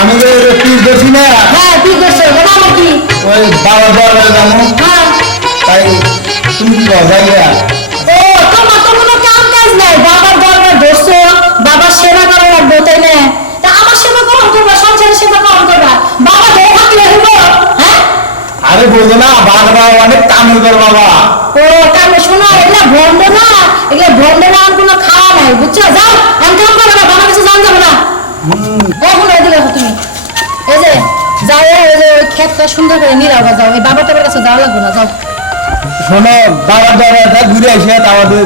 আমি যে পীর করছি না, হ্যাঁ কি করছো বলো আমার কি ওই বাবা দরবারে যাবো, হ্যাঁ তাই তুমি কি কথা গিয়া? ও তোমার তো কোনো কাম কাজ নাই, বাবার দরবার ধরছো, বাবার সেবা করা লাগবে তাই না? তা আমার সেবা কখন করবা, সংসারের সেবা কখন করবা? বাবা ধরে থাকলে হইব? হ্যাঁ আরে বলতো না বাবা অনেক কামের কর বাবা। ও কামে শোনো, এগুলা ভন্ড না, এগুলা ভন্ড না, আর কোনো খাওয়া নাই বুঝছো? যাও আমি কাম করবো না, বাবার কাছে জান যাবো না। কখন এদিকে আসো তুমি, এই যে যাও, ওই যে ওই ক্ষেতটা সুন্দর করে নিরাবা যাও, এই বাবা টাবার কাছে যাওয়া লাগবে না, যাও। শোনো বাবার দরবারটা ঘুরে এসে আমাদের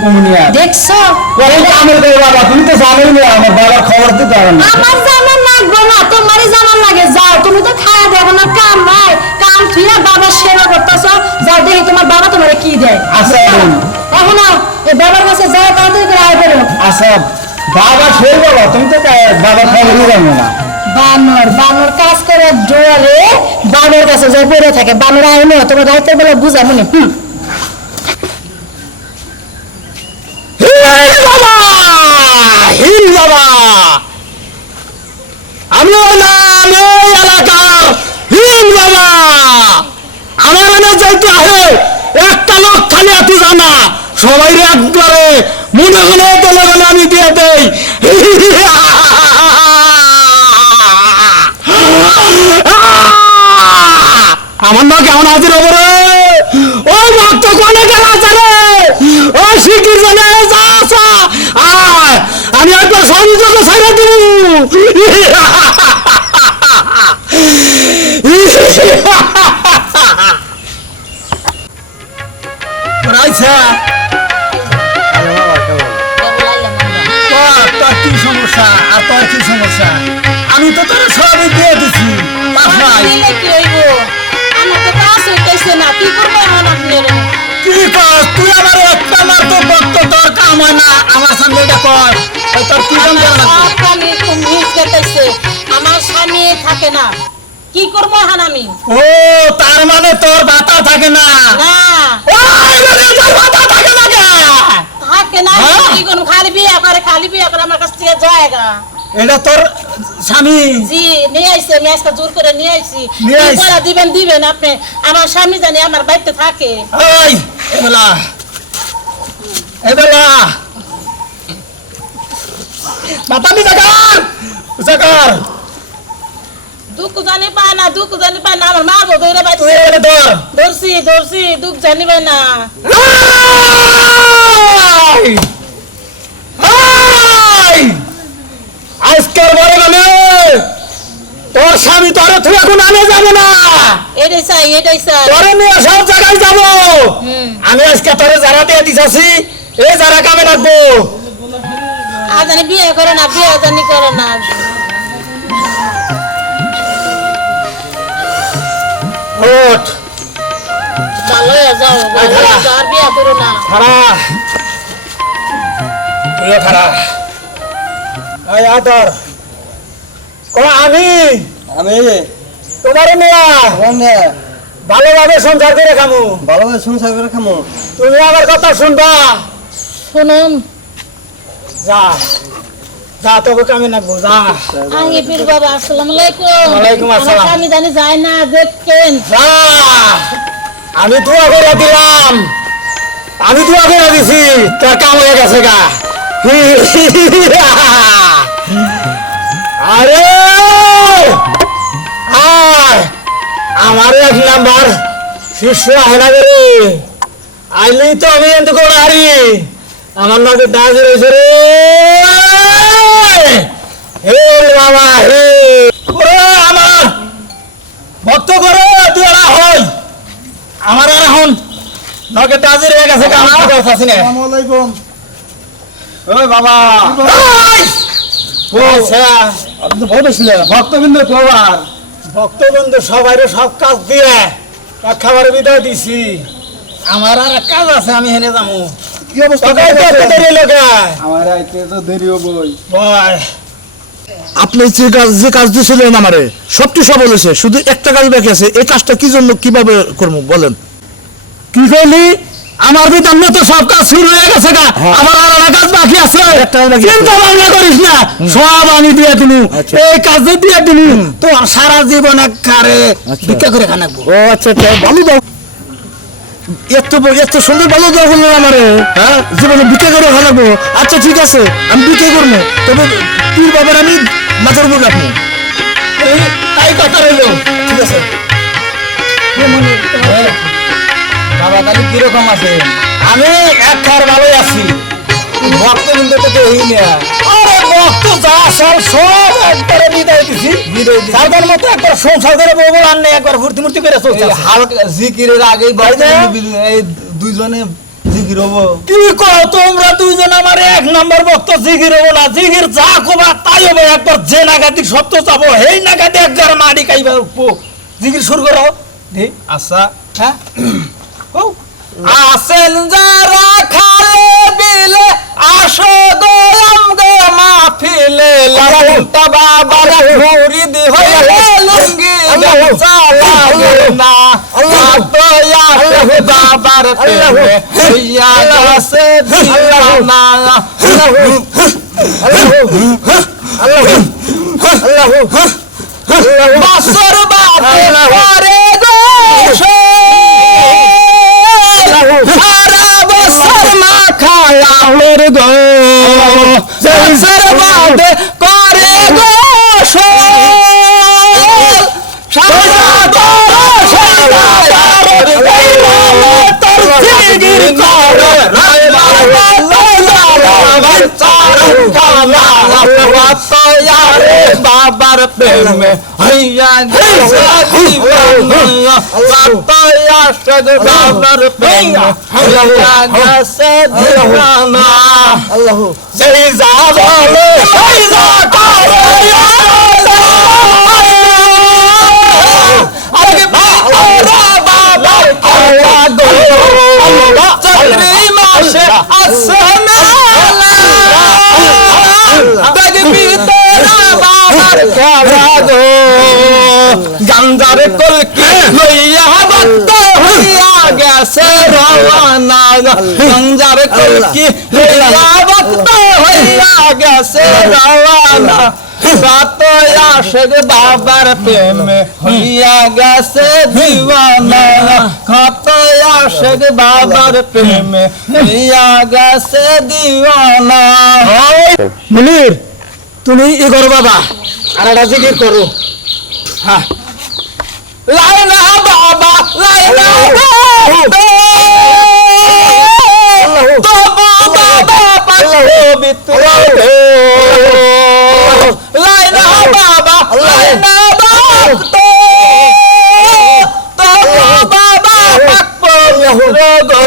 কুমিনিয়া দেখছো অনেক কামের করে বাবা, তুমি তো জানোই না আমার বাবার খবর তো জানো না। আমার জানার লাগবে না, তোমারই জানার লাগে, যাও। তুমি তো খাওয়া দেবো না, কাম নাই, কাম থুইয়া বাবার সেবা করতেছো, যাও দেখি তোমার বাবা তোমার কি দেয়। আচ্ছা, এখন। এখন এই বাবার কাছে যাও, তাড়াতাড়ি করে আয় বেরো। আচ্ছা বাবা সেই বাবা, তুমি তো বাবার খবরই জানো না। বানর বানর কাজ করে ডোয়ারে বানর কাছে যাই পড়ে থাকে, বানর আইনো তোমার রাতের বেলা বুঝা মনে। আমি হলাম এই এলাকার হিল বাবা। আমার এনে যাইতে হবে একটা লোক খালি এত জানা, সবাই একবারে মনে হলে বলে বলে আমি দিয়ে দেই। আমার না কেমন হাজির হবো রে? ওই ভক্ত কোনে গেল জানে, ওই শিখির জানে যা আসা আয়, আমি একবার সংযোগ ছাড়া দিব। তোর কি সমস্যা আর তোর কি সমস্যা? আমি তো তোর সবই দিয়ে দিছি। কি কর তুই? আমার একটা মাত্র ভক্ত, তোর কাম হয় না, আমার সামনে এটা কর। তোর কি কাম করা লাগবে? আমার স্বামী থাকে না, কি করবো এখন আমি? ও তার মানে তোর বাতা থাকে না? না ওই মানে তোর বাতা থাকে না কে? থাকে না, হ্যাঁ? কি করবো? খালি বিয়ে করে আমার কাছ থেকে জায়গা। এটা তোর স্বামী? জি নিয়ে আইছে, আমি আজকে জোর করে নিয়ে আইছি। নিয়ে কি আইছি? করে দিবেন আপনি? আমার স্বামী জানি আমার বাড়িতে থাকে। ওই এবেলা এবেলা বাতা নি জাগার দুঃখ জানি পায় না, আমার মা বউ ধরে বাইতে। তুই এবারে ধর। ধরছি দুঃখ জানিবে না। আজকের বড় মানে তোর স্বামী তোর তুই এখন আনে যাবো না, এটাই চাই তোরে নিয়ে সব জায়গায় যাবো। আমি আজকে তোরে যারা দিয়ে দিছি, এই যারা কামে রাখবো। আর জানি বিয়ে করে না। ওঠ ভালো হয়ে যাও, আর বিয়ে করো না। খারা এই আদর ও আমি তোমার মেয়া ভালোভাবে সংসার করে খামু। তুমি আমার কথা শুনবা। শুনুন, যা যা তোকে কামে রাখবো, যা। আগে পীর বাবা, আসসালামু আলাইকুম। ওয়ালাইকুম আসসালাম। আমার স্বামী জানি যায় না, দেখেন। যা, আমি দোয়া করে দিলাম, আমি দোয়া করে দিছি, তোর কাম হয়ে গেছে গা। আরে আয় আমার এক নাম্বার শিষ্য আয়না করে আইলেই তো আমি এত করে হারি। আমার নাকি ডাক রয়েছে রে। হে বাবা হে, আমার ভক্ত করে তুই আর হই আমার আর এখন নকে তাজির হয়ে গেছে। আসসালামাইকুম। ওই বাবা আপনি তো বলেছিলেন ভক্তবৃন্দ কবার ভক্তবন্ধু সবাই সব কাজ দিয়ে খাবার বিদায় দিছি। আমার আর এক কাজ আছে, আমি হেনে যাবো। কি অবস্থা? আমার আইতে তো দেরি হবই। আপনি যে কাজ দিয়েছিলেন আমারে সবটি সব বলেছে, শুধু একটা কাজ বাকি আছে। এই কাজটা কি জন্য কিভাবে করবো বলেন? কি কইলি? আমার বিধান তো সব কাজ শুরু হয়ে গেছে গা, আমার আর একটা কাজ বাকি আছে। একটা বাকি আছে। চিন্তা ভাবনা করিস না, সব আমি দিয়ে দিলু। আচ্ছা। এই কাজে দিয়ে দিলু তো সারা জীবন একারে ভিক্ষা করে খানাবো। ও আচ্ছা আচ্ছা, ভালো দাও। এত সুন্দর ভালো দাও বললেন আমারে, হ্যাঁ জীবনে বিক্রি করে খাওয়াবো। আচ্ছা ঠিক আছে, আমি বিক্রি করবো, তবে পীর বাবার আমি মাথার উপর রাখবো। তাই কথা রইলো। ঠিক আছে। বাবা তাহলে কিরকম আছে? আমি এক খার ভালোই আছি। ভক্তবৃন্দ তো এই না আরে ভক্ত যা সব সব একবারে বিদায় দিছি। তাদের মতো একবার সংসার করে বউ বউ আনলে একবার ভর্তি মূর্তি করে চলছে। হালকা জিকিরের আগেই এই দুইজনে জিকির হবো। কি কও তোমরা দুইজন আমার এক নাম্বার ভক্ত, জিগির হবো না? জিগির যা কবা তাই হবে। একবার যে নাগাদি সত্য যাবো এই নাগাদি একবার মাটি খাইবা উঠবো। জিগির শুরু করো। আচ্ছা হ্যাঁ আসেন যারা খালে বিলে আসো গো আমগো মাহফিলে লালটা বাবার মুরিদ হয়ে লুঙ্গি গামছা লাগে না তো আসে বাবার প্রেমে হইয়া গেছে দিওয়ানা বছর বাদে পরে গো সারা বছর মা খায়া মের গো বছর বাদে করে গো সারা বাবার প্রেমে হইয়া গেছে দিওয়ানা বাবার প্রেমে হইয়া গেছে দিওয়ানা সেই যা বলে সেই যা করে আগে বাবা বাবার খেলা গো চন্দ্রী মাসে আসে মেলা দেখবি তোরা বাবার খেলা গো গান্ধার কলকি লইয়া ভক্ত হইয়া গেছে রওয়ানা গান্ধার কলকি লইয়া ভক্ত হইয়া গেছে রওয়ানা কত আশেক বাবার প্রেমে হইয়া গেছে দিওয়ানা কত আশেক বাবার প্রেমে হইয়া গেছে দিওয়ানা। মুনির তুমি ই করো বাবা, আর একটা জিকির করো। হ্যাঁ লাইনা বাবা লাইনা তবু বাবা পবিত্র লাইনা বাবা লাইনা ভক্ত তবু বাবা পবিত্র গো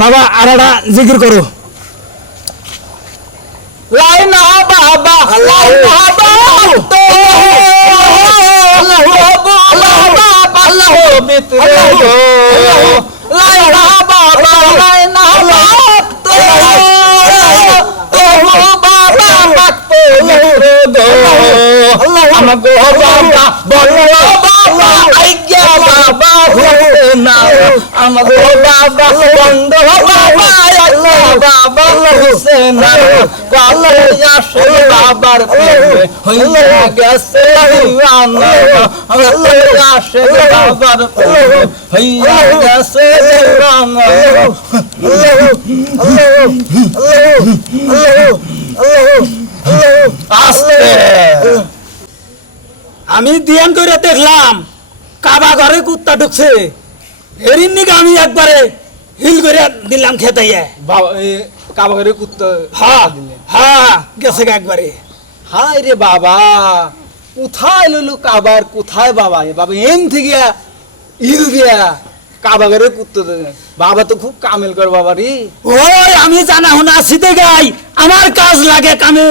বাবা আর একটা জিকির করো। লাইনা বাবা লাইনা ভক্ত পবিত্র গো লাইনা বাবা লাইনা ভক্ত তবু বাবা পবিত্র গো আমাগো বাবা বলো বাবা আজ্ঞা বাবা হতে না আমাগো বাবা বন্ধ বাবা আজ্ঞা বাবা হতে না কালে আসে বাবার প্রেমে হইয়া গেছে দিওয়ানা কালে আসে বাবার প্রেমে হইয়া গেছে দিওয়ানা। আস্তে আমি ধ্যান করে দেখলাম কাবা ঘরে কুত্তা ঢুকছে, এরিন নিকে আমি একবারে হিল করে দিলাম খেতাইয়া। বাবা এই কাবাগরে কুত্তা হ্যাঁ হ্যাঁ গেছে গা একবারে। হাই রে বাবা কোথায় লইলো কাবার কোথায় বাবা বাবা এন থেকে ইল দিয়া কাবাগরে কুত্তা বাবা তো খুব কামেল করে বাবা রে। ওই আমি জানা হোনা শীতে গাই, আমার কাজ লাগে কামে,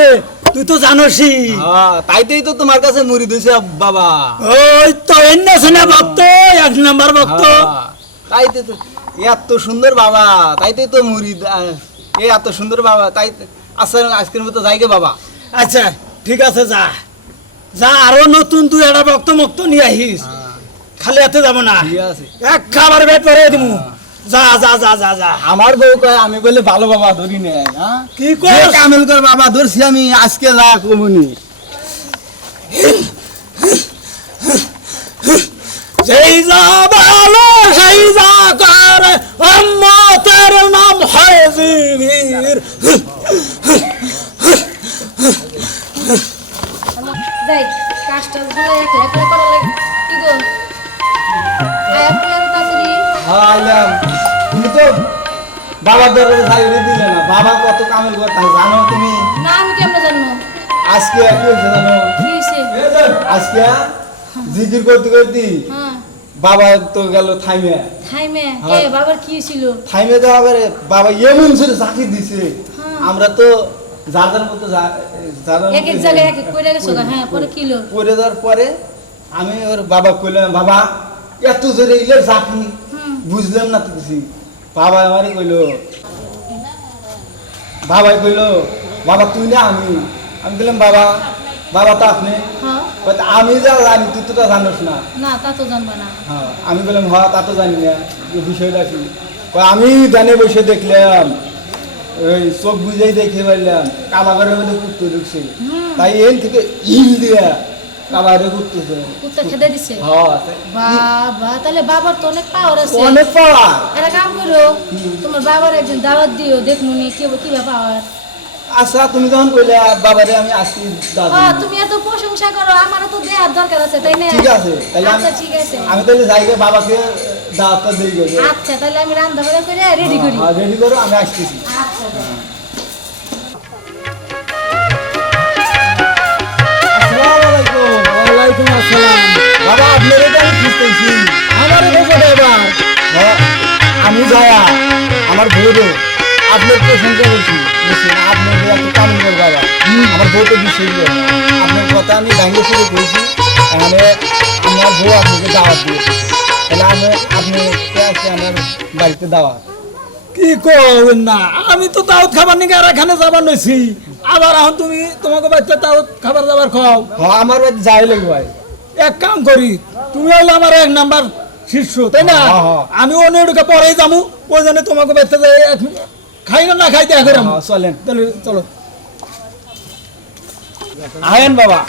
তুই তো জানোসই। তাইতেই তো তোমার কাছে মুড়ি দিয়েছে বাবা। ওই তো এন্য শোনা ভক্ত, এক নাম্বার ভক্ত। তাইতে তো এত সুন্দর বাবা, তাইতে তো মুড়ি এত সুন্দর বাবা। তাই আচ্ছা আজকের মতো যাইগে বাবা। আচ্ছা ঠিক আছে, যা যা আরো নতুন তুই একটা ভক্ত মুক্ত নিয়ে আহিস। খালি হাতে যাব না ঠিক আছে এক খাবার বেট করে দিমু যা যা যা যা যা আমার বউ কয় আমি বলে ভালো বাবা ধরি নাই হ্যাঁ কি যে কর কামেল কর বাবা ধরছি আমি আজকে যা কমুনি যেই যা ভালো সেই যা করে উম্মতের নাম হয় জিগির যাই কাজটা গুলো একলা একলা করা লাগে কি গো আয়া প্লেন তাড়াতাড়ি হ্যাঁ আইলাম তুমি তো বাবার দরবারে সাইরে দিলে না বাবা কত কামেল করতে জানো তুমি না আমি কেমনে জানবো আজকে কি হয়েছে জানো কি হইছে আজকে জিকির করতে করতে হ্যাঁ বাবা তো গেল থাইমে থাইমে হ্যাঁ। কে বাবার কি হইছিল থাইমে তো আবার বাবা এমন ছেড়ে চাকরি দিছে হ্যাঁ। আমরা তো যার মতো এক এক জায়গায় এক এক কইরা গেছো গা, হ্যাঁ পরে কিলো করে দেওয়ার পরে আমি ওর বাবা কইলাম বাবা এত জোরে ইলে চাকরি হুম বুঝলাম না তো কিছু বাবা আমারে কইলো বাবাই কইলো বাবা তুই না আমি বললাম বাবা বাবা তো আপনি হ্যাঁ কইতে, আমি যা জানি তুই তো তা জানোস না না তা তো জানবা না হ্যাঁ আমি বললাম হ্যাঁ তা তো জানি না এই বিষয়টা কি কয়, আমি জানে বসে দেখলাম ওই চোখ বুঝেই দেখে পারলাম কাবাগরের মধ্যে কুত্তে ঢুকছে হুম। তাই এন থেকে ইল দিয়া কাবাগরে কুত্তেছে কুত্তা খেতে দিছে হ্যাঁ বাবা তাহলে বাবার তো অনেক পাওয়ার আছে অনেক পাওয়া একটা কাম করো তোমার বাবার একদিন দাওয়াত দিও দেখমুনি কি কিবা পাওয়ার আচ্ছা তুমি যখন কইলে বাবারে আমি আসছি দাদা তুমি এত প্রশংসা করো আমারও তো দেওয়ার দরকার আছে তাই না ঠিক আছে তাহলে আচ্ছা ঠিক আছে আমি তাহলে যাই গে বাবাকে দাওয়াতটা দেই গে আচ্ছা তাহলে আমি রান্না বান্না করে রেডি করি হ্যাঁ রেডি করো আমি আসতেছি আচ্ছা আসসালামু আলাইকুম ওয়ালাইকুম আসসালাম বাবা আপনারে তো আমি খুঁজতেছি আমার খবর এবার হ্যাঁ, আমি যায়া আমার বউরে আপনার প্রশংসা করছি বুঝছেন আপনার যে এত কাম কর বাবা আমার বউ তো বিশ্বাস করে না। আপনার কথা আমি ব্যাঙ্গে শুরু করেছি তাহলে আমার বউ আপনাকে দাওয়াত দিয়েছে তাহলে আপনি আজকে আমার বাড়িতে দাওয়াত কি করবেন না আমি তো দাওয়াত খাবার নিকে আর এখানে যাবার নইছি আবার এখন তুমি তোমাকে বাচ্চা দাওয়াত খাবার দাবার খাও হ্যাঁ আমার বাড়িতে যাই লাগবে ভাই এক কাম করি তুমি হইলে আমার এক নাম্বার শীর্ষ তাই না হ্যাঁ, হ্যাঁ। আমি অন্যকে পরেই যাবো ওই জন্য তোমাকে বাচ্চা যাই খাই না খাই দেখা করে হ্যাঁ, চলেন তাহলে চলো আয়েন বাবা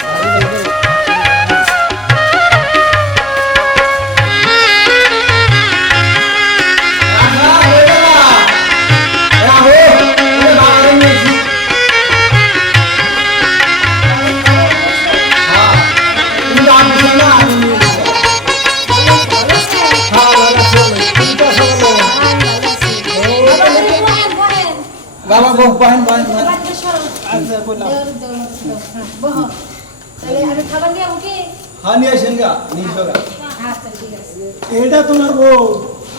বাবা বহ বহেন বহেন তাহলে আমি খাবার নিয়ে উঠি হ্যাঁ নিয়ে আসেন গা নিয়ে আচ্ছা ঠিক আছে এটা তোমার বউ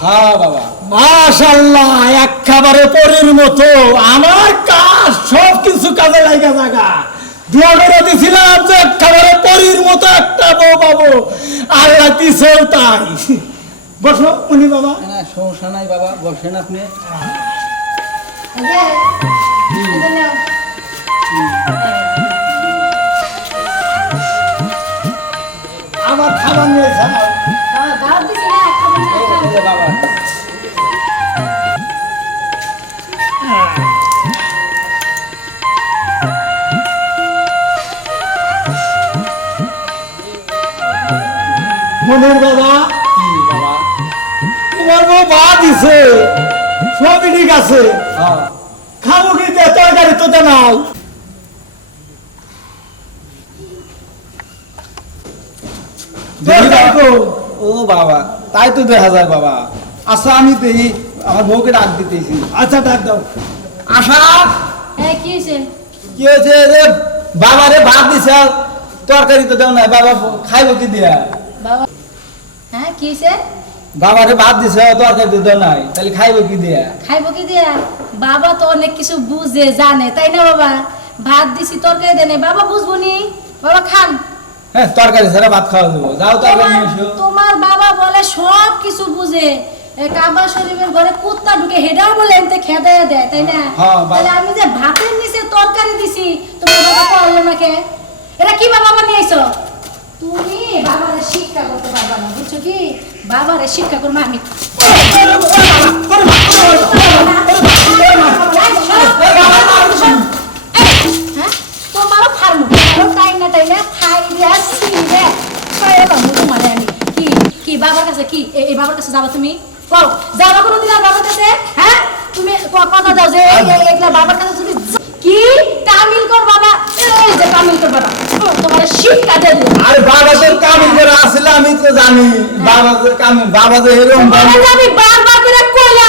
হ্যাঁ বাবা মাশাআল্লাহ এক খাবারে পরের মতো আমার কাজ সব কিছু কাজে লাগা জায়গা দোয়া করে দিছিলাম যে এক খাবারে পরের মতো একটা বউ পাবো আল্লাহ দিছেও তাই বসো উনি বাবা না সমস্যা নাই বাবা বসেন আপনি এই যে, এই যে নাও। আমার খাবার নিয়ে যাও হ্যাঁ, দাওয়াত দিছি না, খাবার নিয়ে খাও। এই যে বাবা মনের বাবা কি বাবা তোমার বউ বা দিছে সবই ঠিক আছে হ্যাঁ খাবো কি তরকারি তো নাই তরকারি কো? ও বাবা তাই তো দেখা যায় বাবা আচ্ছা আমি তো এই আমার বউকে ডাক দিতেছি আচ্ছা ডাক দাও আশা হ্যাঁ, কি হয়েছে? কি হয়েছে রে বাবা রে ভাত দিছে তরকারি তো দেও না বাবা খাইবো কি দিয়া বাবা হ্যাঁ কি হয়েছে? বাবা রে ভাত দিছে তরকারি তো দেও নাই তাহলে খাইবো কি দিয়া খাইবো কি দিয়া? বাবা তো অনেক কিছু বুঝে জানে তাই না বাবা? ভাত দিছি তরকারি দেনে বাবা বুঝবো নি বাবা খান। হ্যাঁ তরকারি ছাড়া ভাত খাওয়া দেবো যাও তরকারি নিয়ে এসো তোমার বাবা বলে সব কিছু বুঝে কাবা শরীফের ঘরে কুত্তা ঢুকে হেডাও বলে এনতে খেদা দেয় তাই না? হ্যাঁ, বাবা। তাহলে আমি যে ভাতের নিচে তরকারি দিছি তোমার বাবা করলো না কে? এটা কি বাবা বানিয়েছো? তুমি বাবারে শিক্ষা করতে পারবা না বুঝছো কি বাবারে শিক্ষা করবো আমি তোমারও ফার্মু তাই না খাই দিয়া সিনে তোমার আমি কি কি বাবার কাছে কি এই বাবার কাছে যাবা তুমি কও যাবা কোনো দিন বাবার কাছে হ্যাঁ তুমি কথা দাও যে এইগুলা বাবার কাছে তুমি কি তামিল কর বাবা এই যে তামিল কর বাবা তোমার শিক্ষা দে দিও আরে বাবা তো কামিল করে আসলে আমি তো জানি বাবা যে এরকম আমি বারবার করে কইলাম